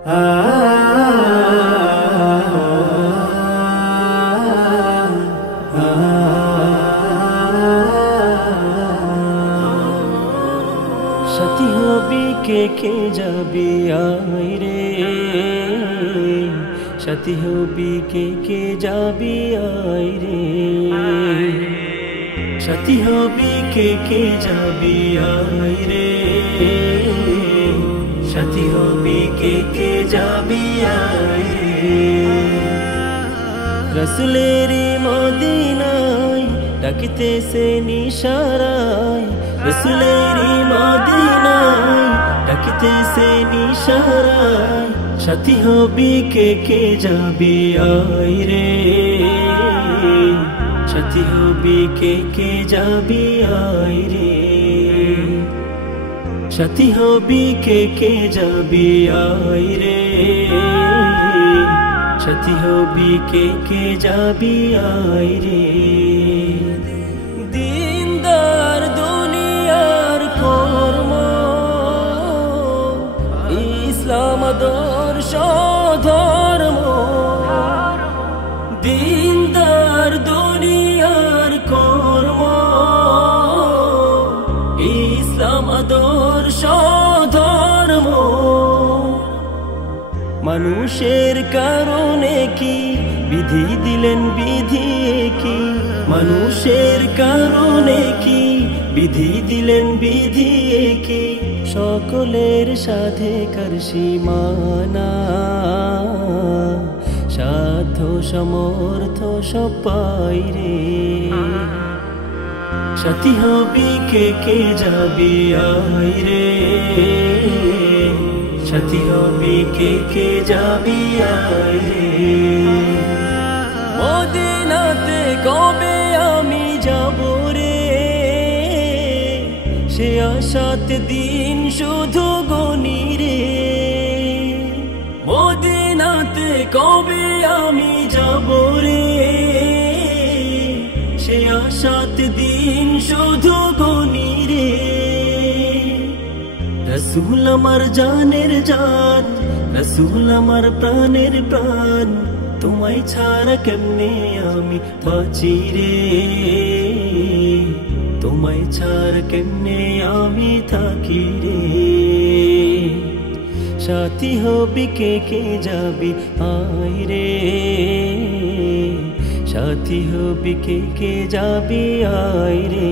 সাথী হবি কে যাবি আয় রে, সাথী হবি কে যাবি আয় রে, সাথী হবি কে যাবি আয় রে, সাথী হবি কে যাবি আয় রে। রসুলের মদিনায় ডাকিতেছে নিশারায়, রসুলের মদিনায় ডাকিতেছে নিশারায়, সাথী হবি কে যাবি আয় রে, সাথী হবি কে যাবি আয় রে, সাথী হবি কে যাবি আয় রে, সাথী হবি কে যাবি আয় রে। দিনদার দুনিয়ার কর্ম, ইসলাম আদর্শ ধর্ম, দিনদার দুনিয়ার কর্ম, ইসলাম আদর্শ ধর্ম, মানুষের কারণে কি বিধি দিলেন বিধি কি, মানুষের কারণে কি বিধি দিলেন বিধি কি, সকলের সাথে কার সীমানা, সাধ্য সমর্থ সব পাই রে, সাথী হবি কে যাবি আয় রে, সাথী হবি কে যাবি আয় রে। মদিনাতে কবে আমি যাব রে, সে আশাতে দিন শুধু গনি রে, মদিনাতে কবে আমি যাব রে, সে আশাতে দিন শুধু গনি রে। রসুল আমার জানের জান, রসুল আমার প্রাণের প্রাণ, তোমায় ছাড়া কেমনে আমি বাঁচি রে, তোমায় ছাড়া কেমনে আমি থাকি রে, সাথী হবি কে যাবি আয় রে, সাথী হবি কে যাবি আয় রে।